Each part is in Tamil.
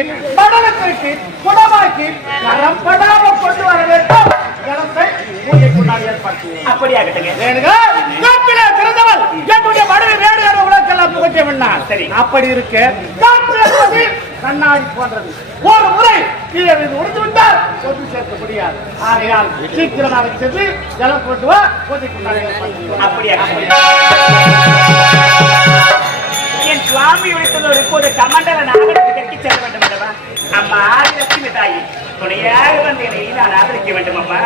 திருக்கி குணமாக்கி கரம் படாமல் கொண்டு வர வேண்டும். ஜலத்தை பூஜைக்கு நான் ஏற்பாடு அப்படியாகட்டுங்க. ரேணுகா, காப்பிலே பிறந்தவள். என்னுடைய மனைவி ரேணுகார உலகெல்லாம் புகழ்ச்சியவனார். சரி. அப்படி இருக்க கண்ணாடி போன்றது. ஒரு முறை கீழே உடைந்து விட்டால் சொத்து சேர்க்க முடியாது. ஆகையால் சீக்கிரமாக சென்று ஜலம் கொண்டு வா செய்வோம். அப்படியா என் சுவாமி விடுத்ததோடு இப்போது கமண்டல நாகரத்தை கட்டி செல்ல வேண்டும். அம்மா லட்சுமி தாயி துணையாக வந்த நான் ஆதரிக்க வேண்டும் அம்மா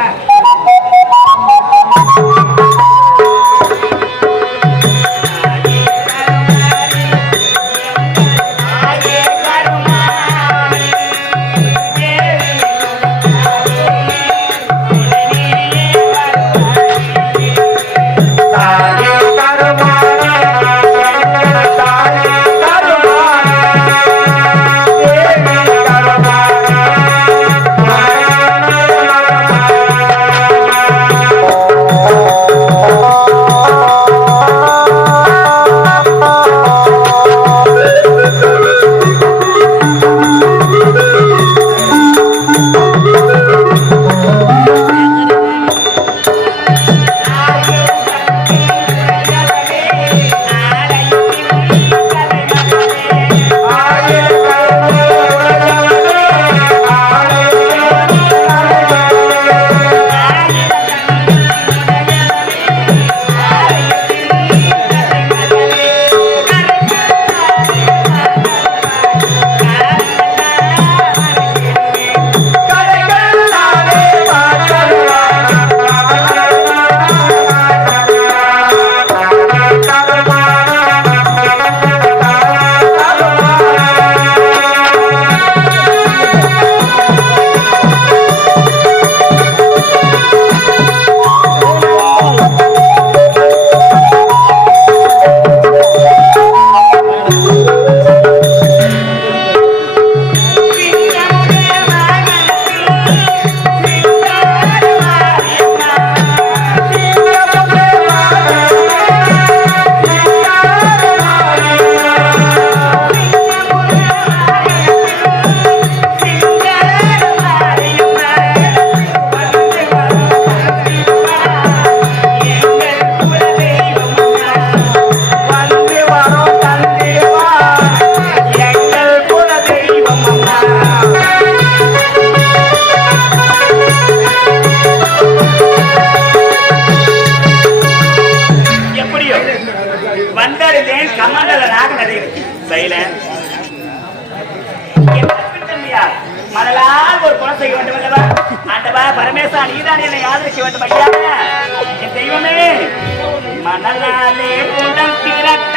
நீதான் என்னை ஆதரிக்க வேண்டும் ஐயா என் தெய்வமே மணலாலே உடன் திரட்ட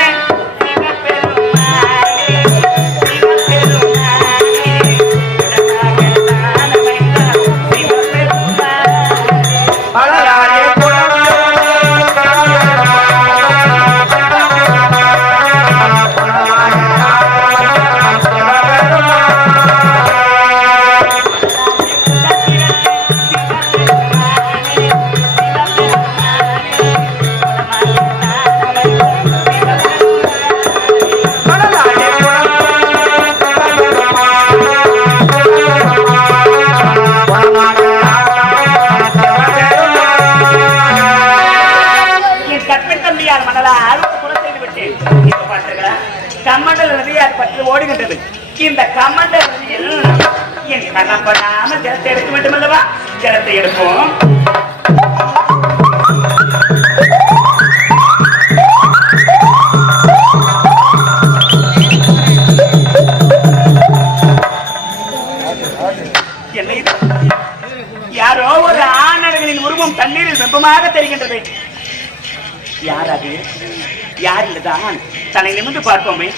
யார் இல்லதான் தன்னை நிமிர்ந்து பார்ப்போமே.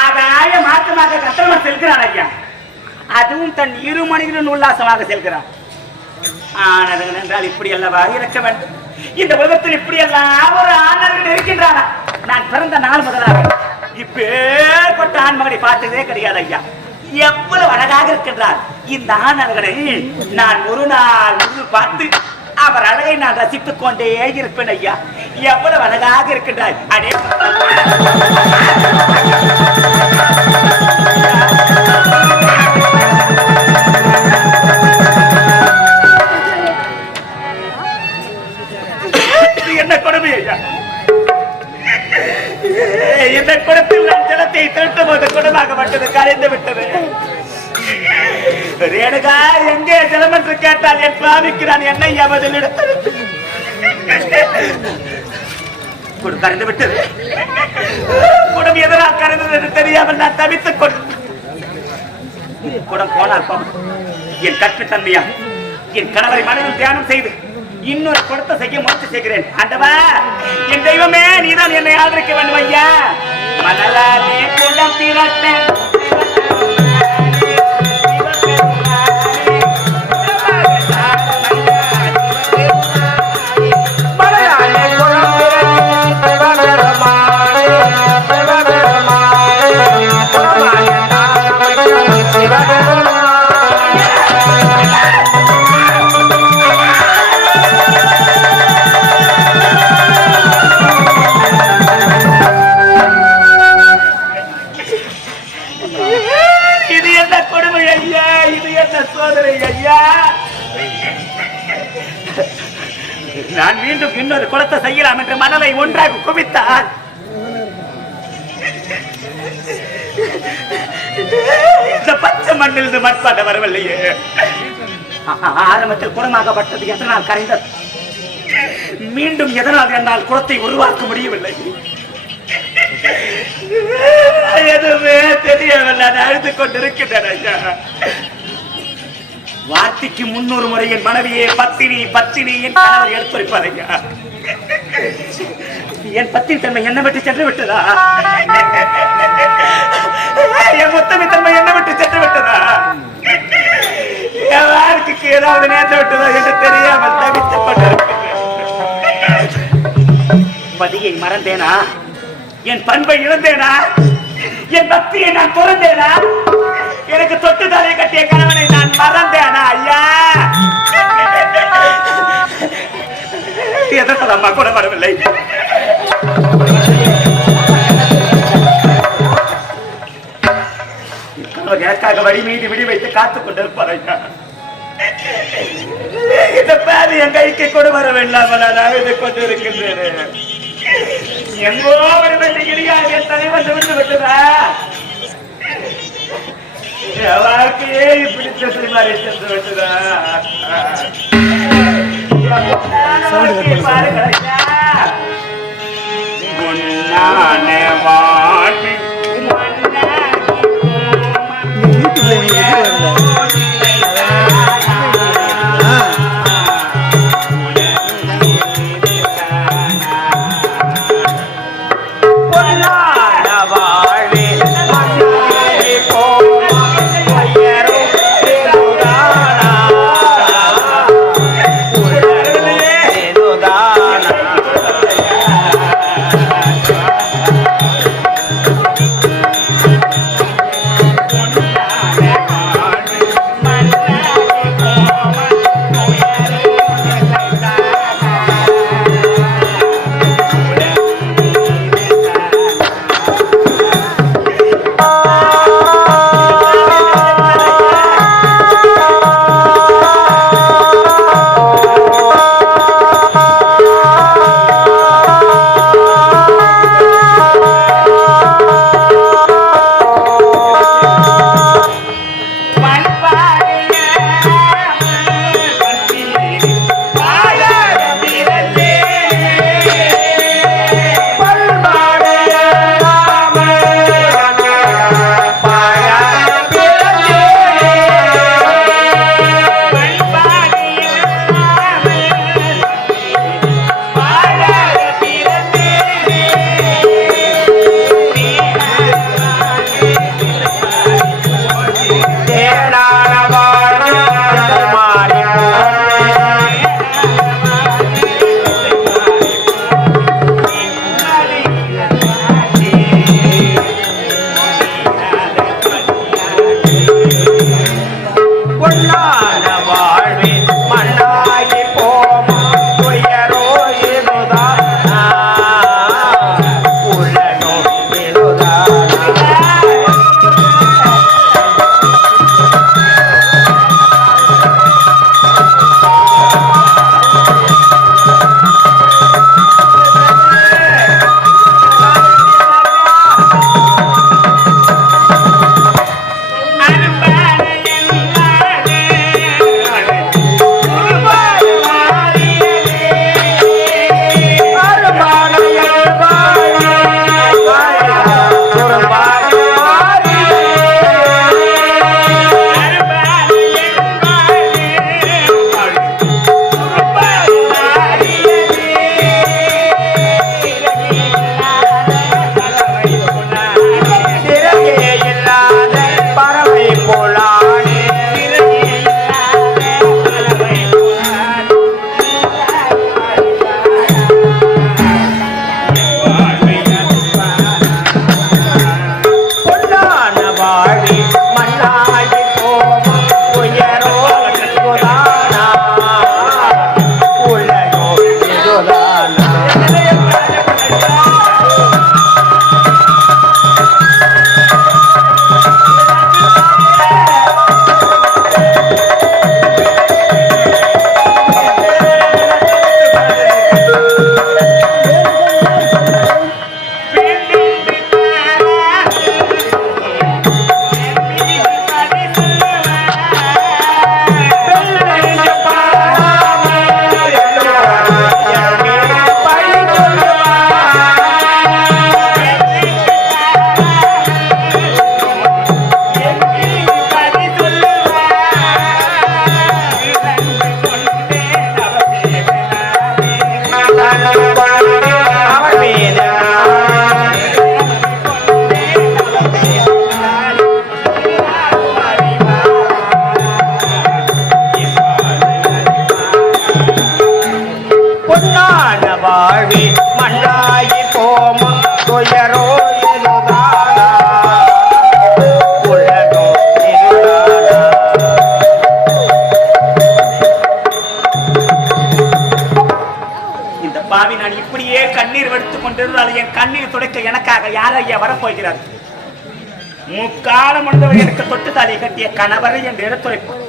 ஆகாய மாற்றமாக கத்திரமன் செல்கிறான் ஐயா. அதுவும் தன் இரு மனிதனும் உல்லாசமாக செல்கிறான். ஆனதன் என்றால் இப்படி அல்லவா இருக்க வேண்டும் இந்த உலகத்தில் இப்படி எல்லாம் ஒரு ஆணர்கள் இருக்கின்றானா? நான் பிறந்த நாள் முதலாக இப்பேற்பட்ட ஆண்மகனை பார்த்ததே கிடையாது ஐயா. எவ்வளவு அழகாக இருக்கின்றார். இந்த ஆணர்களை நான் ஒரு நாள் முழு பார்த்து அவர் அழகை நான் ரசித்துக் கொண்டே இருப்பேன் ஐயா. எவ்வளவு அழகாக இருக்கின்றார். அடே. குடம் போனால் என் கற்று தன்மையா என் கணவரை மனதில் தியானம் செய்து இன்னொரு கொடுத்த செய்ய முயற்சி செய்கிறேன். ஆண்டவா என் தெய்வமே நீதான் என்னை ஆதரிக்க வேண்டும் ஐயா. மணலாலே குடம் திரட்டேன் பச்சை இருந்து மட்பாட்ட வரவில்லையே. ஆரம்பத்தில் குணமாகப்பட்டது எதனால் கரைந்தது? மீண்டும் எதனால் என்னால் குளத்தை உருவாக்க முடியவில்லை? எதுவுமே தெரியவில்லை. நான் அழுது கொண்டிருக்கின்றன வார்த்தைக்கு முன்னூறு முறை என் மனைவியே பத்தினி பத்தினி என் கணவர் எடுத்துரைப்பார் என் பத்தின் தன்மை என்ன விட்டு சென்று விட்டதா? என் முத்தமி தன்மை என்ன ஏதாவது நேர்ந்து விட்டதோ என்று தெரியாமல் தவித்துக் கொண்டிருக்கிறேன் பதியை மறந்தேனா? என் பண்பை இழந்தேனா? என் பக்தியை நான் துறந்தேனா? எனக்கு தொட்டு தலை கட்டிய கணவனை நான் மறந்தேனா ஐயா? எதனால் அம்மா கூட வரவில்லை? எனக்காக வழி மீது விடி வைத்து காத்துக் கொண்டிருப்பார் ஐயா. இந்த பேர் என் கைக்கு கூட வர வேண்டாமலா நான் இதை கொண்டு இருக்கின்றேன் எங்கோ வருவது இழியாக தலைவர் விழுந்து விட்டதா? வாழ்க்கையே இப்படி திசை மாறி சென்று விட்டதா? நானே வாட்டி பொன்னான வாழ்வி மண்ணாகி போமா துயரோ இந்த பாவி நான் இப்படியே கண்ணீர் வடித்துக் கொண்டிருந்தால் என் கண்ணீர் துடைக்க எனக்காக யார் ஐயா வரப்போகிறார்? முக்காலம் முடிந்தவர் எனக்கு தொட்டு தாலி கட்டிய கணவரை என் எடுத்துரைப்பார்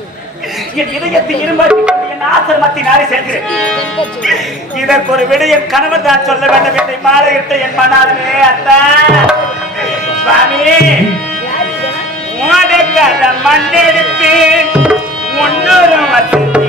என் இதயத்தை இரும்பாக்கி கொண்டு என் ஆசிரமத்தை நாடி சேர்க்கிறேன். இதற்கு ஒரு விட என் கணவர் தான் சொல்ல வேண்டும். என்னை மாலையிட்ட என் மனாதனே அத்தா. சுவாமி மண்ணெடுத்து முன்னூறு வசதி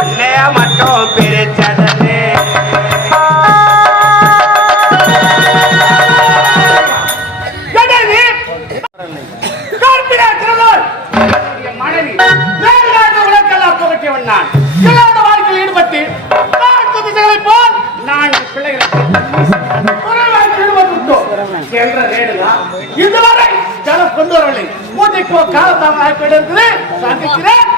ஒன்னே மட்டும் பிரிச்சது. மனைவி வேறு நாட்டு உலகெல்லாம் புகட்டியவன் நான். எல்லாரோட வாழ்க்கையில் ஈடுபட்டு போல் நான்கு பிள்ளைகளுக்கு இதுவரை ஜனம் கொண்டு வரவில்லை. பூஜைக்கு காலத்தாம ஆகிவிடுகிறது சந்திக்கிறேன்.